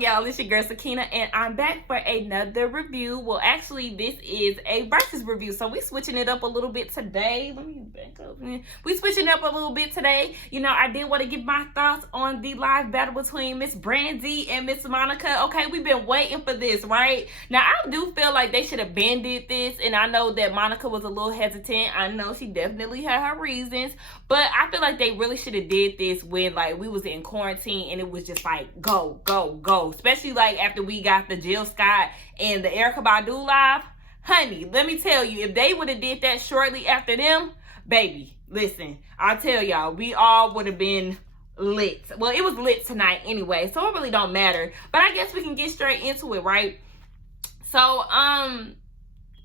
y'all, it's your girl Sakina, and I'm back for another review. Well, actually, this is a Verzuz review, so we switching it up a little bit today. Let me back up. We switching up a little bit today. You know, I did want to give my thoughts on the live battle between Miss Brandy and Miss Monica. Okay, we've been waiting for this, right? Now, I do feel like they should have been did this, and I know that Monica was a little hesitant. I know she definitely had her reasons, but I feel like they really should have did this when, like, we was in quarantine and it was just like, go, go, go. Especially, like, after we got the Jill Scott and the Erykah Badu live. Honey, let me tell you, if they would have did that shortly after them, baby, listen, I'll tell y'all, we all would have been lit. Well, it was lit tonight anyway, so it really don't matter. But I guess we can get straight into it, right? So,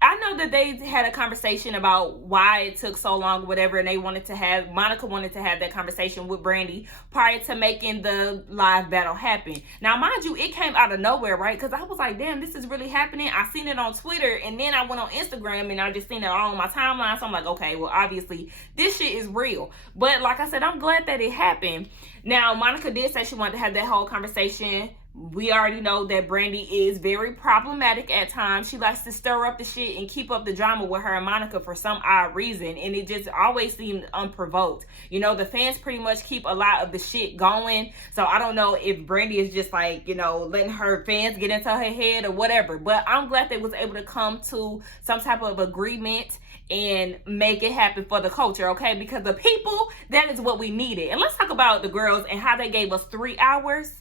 I know that they had a conversation about why it took so long or whatever, and Monica wanted to have that conversation with Brandy prior to making the live battle happen. Now, mind you, it came out of nowhere, right? Because I was like, damn, this is really happening. I seen it on Twitter, and then I went on Instagram, and I just seen it all on my timeline. So I'm like, okay, well, obviously, this shit is real. But like I said, I'm glad that it happened. Now, Monica did say she wanted to have that whole conversation. We already know that Brandy is very problematic at times. She likes to stir up the shit and keep up the drama with her and Monica for some odd reason. And it just always seemed unprovoked. You know, the fans pretty much keep a lot of the shit going. So I don't know if Brandy is just like, you know, letting her fans get into her head or whatever. But I'm glad they was able to come to some type of agreement and make it happen for the culture, okay? Because the people, that is what we needed. And let's talk about the girls and how they gave us 3 hours.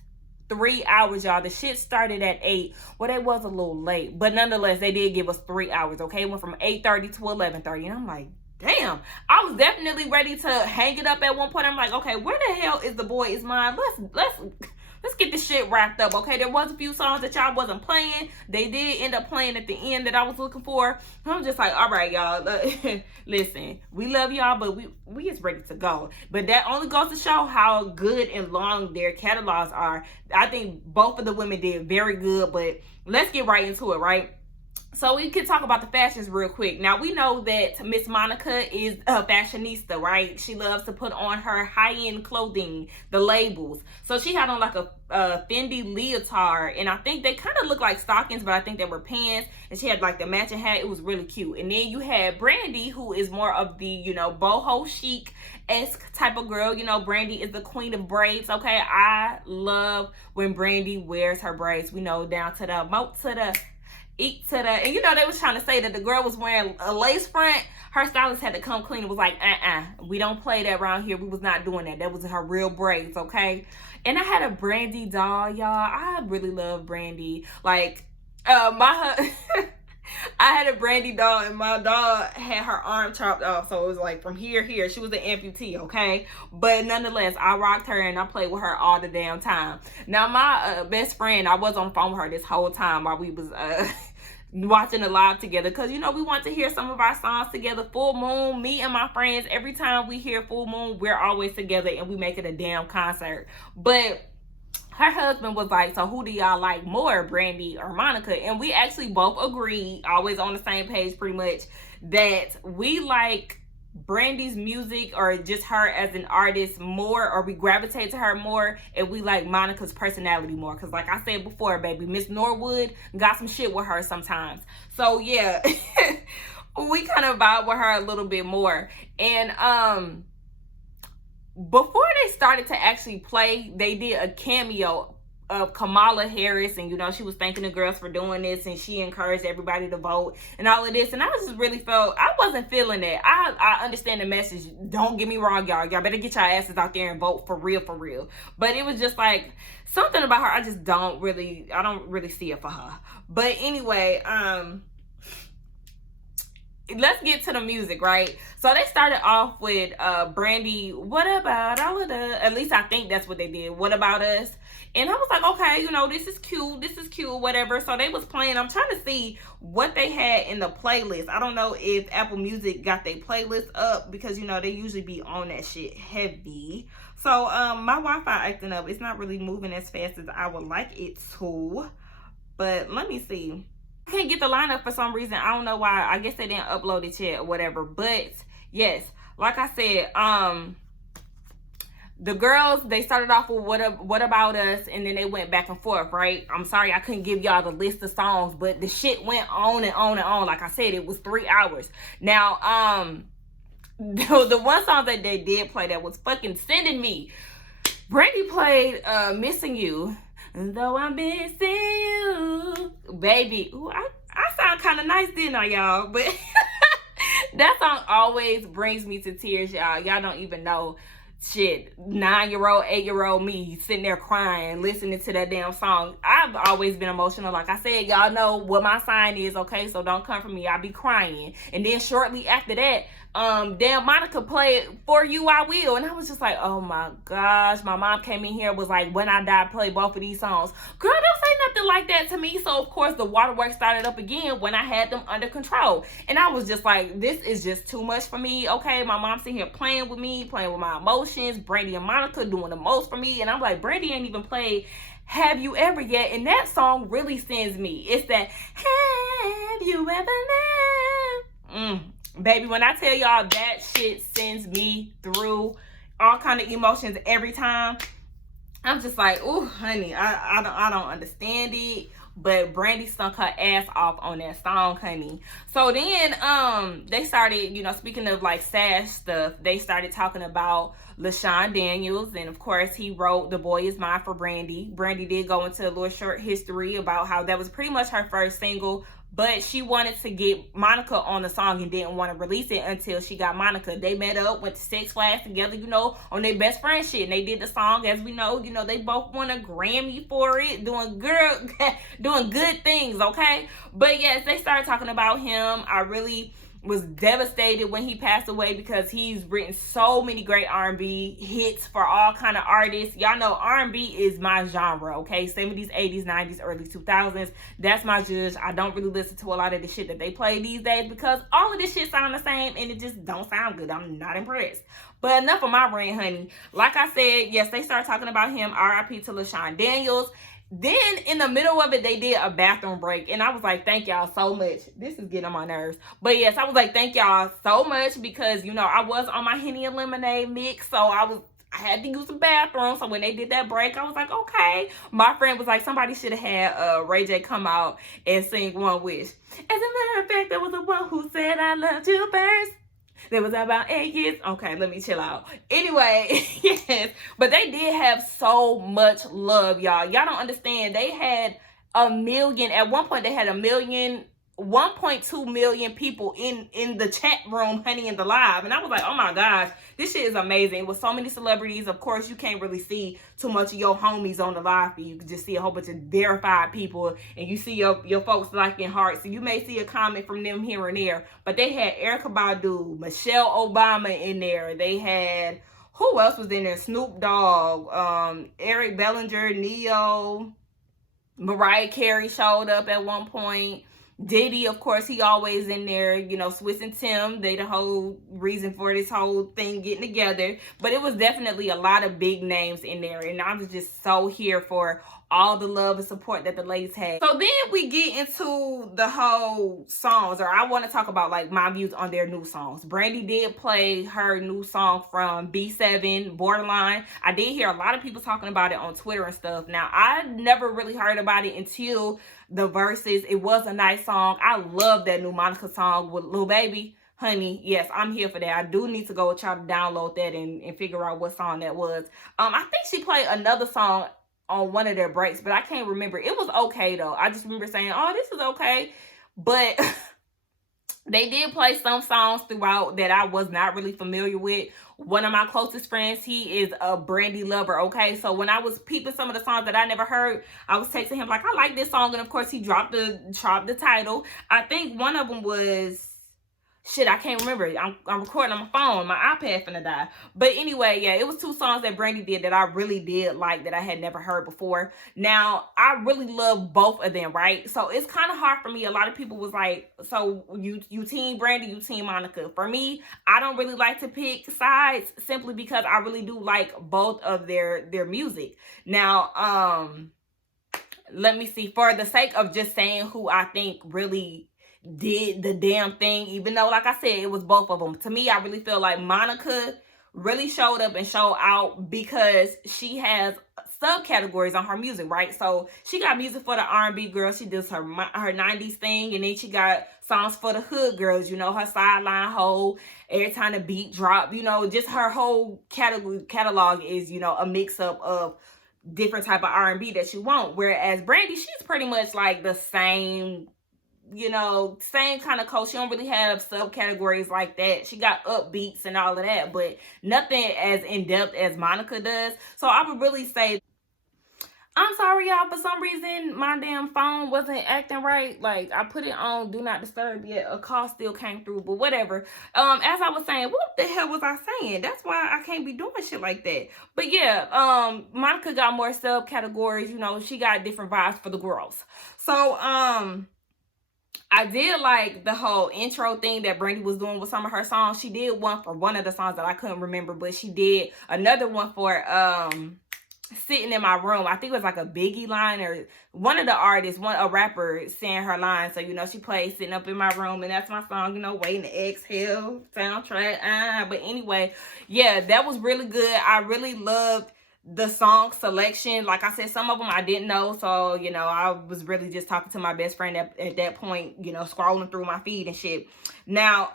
3 hours, y'all. The shit started at 8. Well, they was a little late, but nonetheless, they did give us 3 hours, okay? It went from 8:30 to 11:30, and I'm like, damn. I was definitely ready to hang it up at one point. I'm like, okay, where the hell is The Boy Is Mine? Let's get this shit wrapped up, okay? There was a few songs that y'all wasn't playing. They did end up playing at the end that I was looking for. I'm just like, all right, y'all. Listen, we love y'all, but we is ready to go. But that only goes to show how good and long their catalogs are. I think both of the women did very good, but let's get right into it, right? So we can talk about the fashions real quick. Now, we know that Miss Monica is a fashionista, right? She loves to put on her high-end clothing, the labels. So she had on like a Fendi leotard, and I think they kind of look like stockings, but I think they were pants, and she had like the matching hat. It was really cute. And then you had Brandy, who is more of the, you know, boho chic-esque type of girl. You know, Brandy is the queen of braids, okay? I love when Brandy wears her braids. We know down to the moat to the eat to the, and you know, they was trying to say that the girl was wearing a lace front. Her stylist had to come clean. It was like, we don't play that around here. We was not doing that. That was her real braids, okay? And I had a Brandy doll, y'all. I really love Brandy. Like, I had a Brandy doll, and my doll had her arm chopped off, so it was like from here. She was an amputee, okay? But nonetheless, I rocked her and I played with her all the damn time. Now, my best friend, I was on the phone with her this whole time while we was watching the live together, because, you know, we want to hear some of our songs together. Full Moon, me and my friends, every time we hear Full Moon, we're always together and we make it a damn concert. But her husband was like, so who do y'all like more, Brandy or Monica? And we actually both agreed, always on the same page pretty much, that we like Brandy's music or just her as an artist more, or we gravitate to her more, and we like Monica's personality more. Because like I said before, baby, Miss Norwood got some shit with her sometimes. So yeah, we kind of vibe with her a little bit more. And before they started to actually play, they did a cameo of Kamala Harris, and you know, she was thanking the girls for doing this, and she encouraged everybody to vote and all of this. And I just really felt, I wasn't feeling that. I understand the message, don't get me wrong, y'all better get your asses out there and vote for real. But it was just like something about her, I don't really see it for her. But anyway, let's get to the music, right? So they started off with Brandy, what about all of the, at least I think that's what they did, What About Us? And I was like, okay, you know, this is cute, whatever. So they was playing. I'm trying to see what they had in the playlist. I don't know if Apple Music got their playlist up, because, you know, they usually be on that shit heavy. So my Wi-Fi acting up. It's not really moving as fast as I would like it to. But let me see. I can't get the lineup for some reason. I don't know why. I guess they didn't upload it yet or whatever. But yes, like I said, the girls, they started off with what About Us, and then they went back and forth, right? I'm sorry I couldn't give y'all the list of songs, but the shit went on and on and on. Like I said, it was 3 hours. Now, the one song that they did play that was fucking sending me, Brandy played Missing You. Though I'm missing you, baby. Ooh, I sound kind of nice, didn't I, y'all? But that song always brings me to tears, y'all. Y'all don't even know. Shit, 9-year-old, 8-year-old me sitting there crying, listening to that damn song. I've always been emotional. Like I said, y'all know what my sign is, okay? So don't come for me. I'll be crying. And then shortly after that, damn Monica played For You I Will. And I was just like, oh my gosh. My mom came in here, was like, when I die, play both of these songs. Girl, don't say nothing like that to me. So of course the waterworks started up again when I had them under control. And I was just like, this is just too much for me. Okay, my mom's sitting here playing with me, playing with my emotions. Brandy and Monica doing the most for me. And I'm like, Brandy ain't even played Have You Ever yet. And that song really sends me. It's that Have You Ever Loved? Baby, when I tell y'all, that shit sends me through all kind of emotions every time. I'm just like, oh, honey, I don't understand it. But Brandy stunk her ass off on that song, honey. So then they started, you know, speaking of like sad stuff, they started talking about LaShawn Daniels. And of course, he wrote The Boy Is Mine for Brandy. Brandy did go into a little short history about how that was pretty much her first single. But she wanted to get Monica on the song and didn't want to release it until she got Monica. They met up, went to Six Flags together, you know, on their best friend shit. And they did the song, as we know, you know, they both won a Grammy for it, doing good things, okay? But yes, they started talking about him. I really was devastated when he passed away because he's written so many great R&B hits for all kind of artists. Y'all know R&B is my genre, okay? 70s, 80s, 90s, early 2000s. That's my judge. I don't really listen to a lot of the shit that they play these days because all of this shit sound the same and it just don't sound good. I'm not impressed. But enough of my rant, honey. Like I said, yes, they started talking about him. R.I.P. to LaShawn Daniels. Then in the middle of it, they did a bathroom break. And I was like, thank y'all so much. This is getting on my nerves. But yes, I was like, thank y'all so much because, you know, I was on my Henny and Lemonade mix. So I had to use the bathroom. So when they did that break, I was like, okay. My friend was like, somebody should have had Ray J come out and sing One Wish. As a matter of fact, there was the one who said I loved you first. There was about 8 years. Okay, let me chill out. Anyway, yes. But they did have so much love, y'all. Y'all don't understand. They had a million. At one point, they had 1.2 million people in the chat room, honey, in the live. And I was like, oh my gosh, this shit is amazing. With so many celebrities, of course, you can't really see too much of your homies on the live feed. You can just see a whole bunch of verified people, and you see your folks liking hearts. So you may see a comment from them here and there. But they had Erykah Badu, Michelle Obama in there. They had, who else was in there? Snoop Dogg, Eric Bellinger, Neo, Mariah Carey showed up at one point. Diddy, of course, he always in there, you know, Swiss and Tim. They the whole reason for this whole thing getting together. But it was definitely a lot of big names in there. And I was just so here for all the love and support that the ladies had. So then we get into the whole songs, or I want to talk about like my views on their new songs. Brandy did play her new song from B7, Borderline. I did hear a lot of people talking about it on Twitter and stuff. Now, I never really heard about it until the Verzuz. It was a nice song. I love that new Monica song with Lil Baby. Honey, yes, I'm here for that. I do need to go try to download that and figure out what song that was. I think she played another song on one of their breaks, but I can't remember. It was okay though. I just remember saying, oh, this is okay. But they did play some songs throughout that I was not really familiar with. One of my closest friends, he is a Brandy lover, okay? So when I was peeping some of the songs that I never heard, I was texting him like, I like this song. And of course, he dropped the title. I think one of them was, shit, I can't remember. I'm recording on my phone. My iPad finna die. But anyway, yeah, it was 2 songs that Brandy did that I really did like that I had never heard before. Now, I really love both of them, right? So it's kind of hard for me. A lot of people was like, so you team Brandy, you team Monica. For me, I don't really like to pick sides simply because I really do like both of their music. Now, let me see. For the sake of just saying who I think really did the damn thing, even though, like I said, it was both of them. To me, I really feel like Monica really showed up and showed out because she has subcategories on her music, right? So she got music for the R&B girl. She does her 90s thing, and then she got songs for the hood girls, you know, her sideline hoe, every time the beat drop, you know, just her whole catalog is, you know, a mix up of different type of R&B that you want. Whereas Brandy, she's pretty much like the same, you know, same kind of coach. She don't really have subcategories like that. She got upbeats and all of that, but nothing as in-depth as Monica does. So I would really say, I'm sorry, y'all. For some reason, my damn phone wasn't acting right. Like, I put it on Do Not Disturb yet. A call still came through, but whatever. As I was saying, what the hell was I saying? That's why I can't be doing shit like that. But yeah, Monica got more subcategories. You know, she got different vibes for the girls. So, I did like the whole intro thing that Brandy was doing with some of her songs. She did one for one of the songs that I couldn't remember, but she did another one for Sitting in My Room. I think it was like a Biggie line, or one of the artists, a rapper saying her line. So, you know, she played Sitting Up in My Room, and that's my song, you know, Waiting to Exhale soundtrack. But anyway, yeah, that was really good. I really loved the song selection. Like I said, some of them I didn't know, so, you know, I was really just talking to my best friend at that point, you know, scrolling through my feed and shit. Now,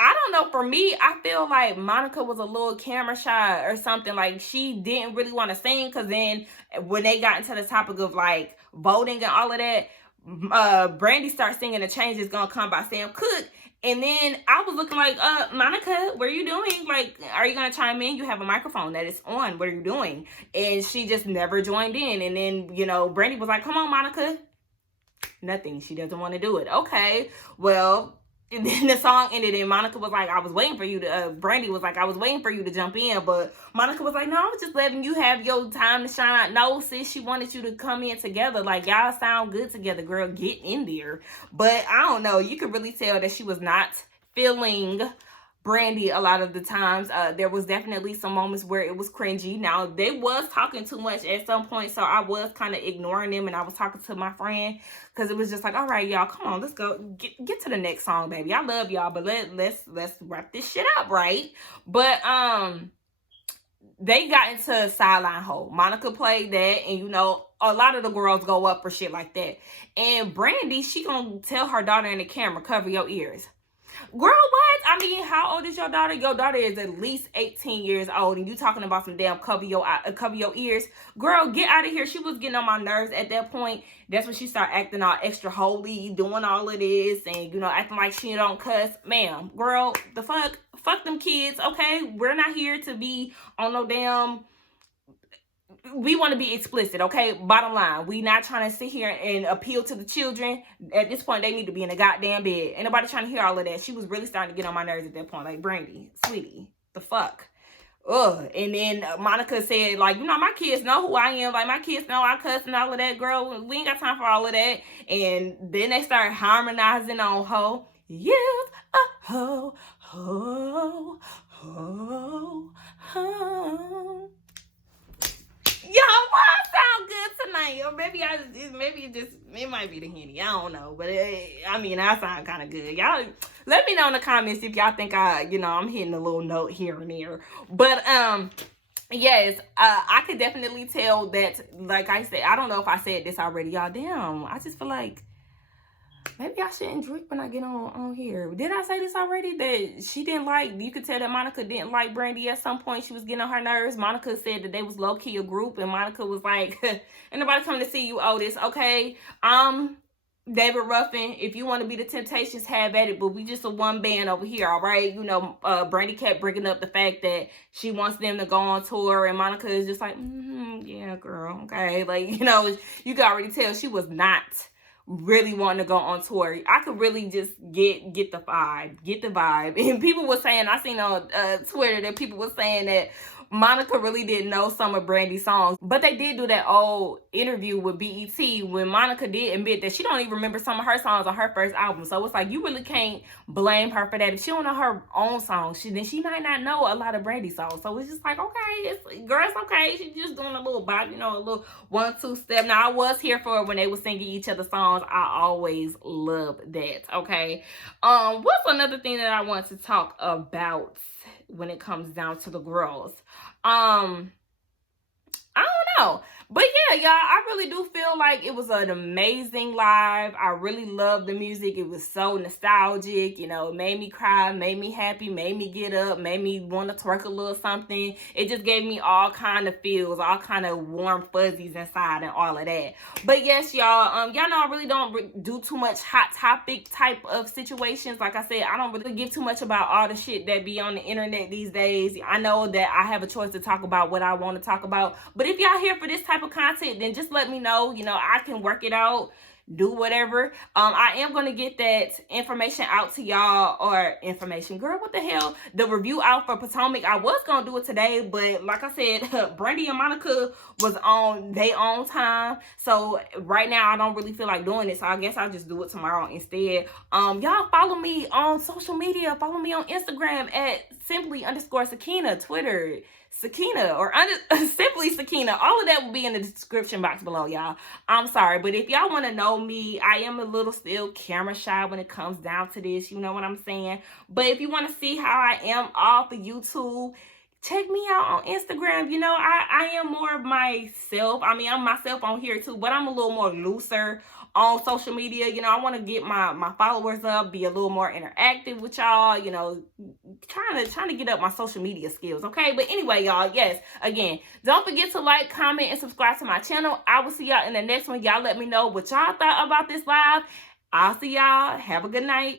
I don't know, for me, I feel like Monica was a little camera shy or something. Like, she didn't really want to sing, because then when they got into the topic of like voting and all of that, Brandy starts singing The Change Is Gonna Come by Sam Cooke. And then I was looking like, Monica, what are you doing? Like, are you gonna chime in? You have a microphone that is on. What are you doing? And she just never joined in. And then, you know, Brandy was like, come on, Monica. Nothing. She doesn't want to do it. Okay, well, and then the song ended, and Monica was like, I was waiting for you to, Brandy was like, I was waiting for you to jump in. But Monica was like, no, I was just letting you have your time to shine. No, sis, she wanted you to come in together. Like, y'all sound good together, girl. Get in there. But I don't know. You could really tell that she was not feeling Brandy a lot of the times. There was definitely some moments where it was cringy. Now, they was talking too much at some point, so I was kind of ignoring them, and I was talking to my friend, because it was just like, all right, y'all, come on, let's go get to the next song, baby. I love y'all, but let's wrap this shit up, right? But they got into Sideline Hole. Monica played that, and you know, a lot of the girls go up for shit like that. And Brandy, she gonna tell her daughter in the camera, cover your ears. Girl, what? I mean, how old is your daughter? Your daughter is at least 18 years old, and you talking about some damn cover your ears. Girl, get out of here. She was getting on my nerves at that point. That's when she started acting all extra holy, doing all of this, and, you know, acting like she don't cuss. Ma'am, girl, the fuck? Fuck them kids, okay? We're not here to be on no damn... We want to be explicit, okay? Bottom line, we not trying to sit here and appeal to the children. At this point, they need to be in a goddamn bed. Ain't nobody trying to hear all of that. She was really starting to get on my nerves at that point. Like, Brandy, sweetie, the fuck? Ugh. And then Monica said, like, you know, my kids know who I am. Like, my kids know I cuss and all of that, girl. We ain't got time for all of that. And then they start harmonizing on ho. Yes, ho, ho, ho, ho. Yo, why I sound good tonight? Or maybe it might be the Henny. I don't know. But I mean, I sound kind of good. Y'all, let me know in the comments if y'all think I'm hitting a little note here and there. But, yes, I could definitely tell that, like I said, I don't know if I said this already, y'all. Damn, I just feel like maybe I shouldn't drink when I get on here. Did I say this already? That she didn't like, you could tell that Monica didn't like Brandy at some point. She was getting on her nerves. Monica said that they was low-key a group, and Monica was like, ain't nobody coming to see you, Otis, okay? David Ruffin, if you want to be the Temptations, have at it, but we just a one band over here, all right? You know, Brandy kept bringing up the fact that she wants them to go on tour, and Monica is just like, yeah, girl, okay? Like, you know, you can already tell she was not really wanting to go on tour. I could really just get the vibe. And people were saying, I seen on Twitter that people were saying that Monica really didn't know some of Brandy's songs, but they did do that old interview with BET when Monica did admit that she don't even remember some of her songs on her first album. So it's like, you really can't blame her for that. If she don't know her own songs, then she might not know a lot of Brandy songs. So it's just like, okay, girl, it's okay. She's just doing a little bop, a little 1-2 step. Now, I was here for when they were singing each other's songs. I always love that. Okay. What's another thing that I want to talk about when it comes down to the girls? I don't know. But yeah, y'all, I really do feel like it was an amazing live. I really loved the music. It was so nostalgic. It made me cry, made me happy, made me get up, made me want to twerk a little something. It just gave me all kind of feels, all kind of warm fuzzies inside and all of that. But yes, y'all, y'all know I really don't do too much hot topic type of situations. Like I said, I don't really give too much about all the shit that be on the internet these days. I know that I have a choice to talk about what I want to talk about. But if y'all here for this type of content, then just let me know. I can work it out, do whatever. I am going to get that information out to y'all, or information, girl, what the hell, the review out for Potomac. I was going to do it today, but like I said, Brandy and Monica was on their own time, so right now I don't really feel like doing it, so I guess I'll just do it tomorrow instead. Y'all follow me on social media. Follow me on Instagram at simply_Sakina, Twitter Sakina, or simply Sakina. All of that will be in the description box below, y'all. I'm sorry, but if y'all want to know me, I am a little still camera shy when it comes down to this. You know what I'm saying? But if you want to see how I am off of YouTube, check me out on Instagram. I am more of myself. I mean, I'm myself on here too, but I'm a little more looser on social media. I want to get my followers up, be a little more interactive with y'all, trying to get up my social media skills. Okay, but anyway, y'all, yes, again, don't forget to like, comment, and subscribe to my channel. I will see y'all in the next one. Y'all let me know what y'all thought about this live. I'll see y'all. Have a good night.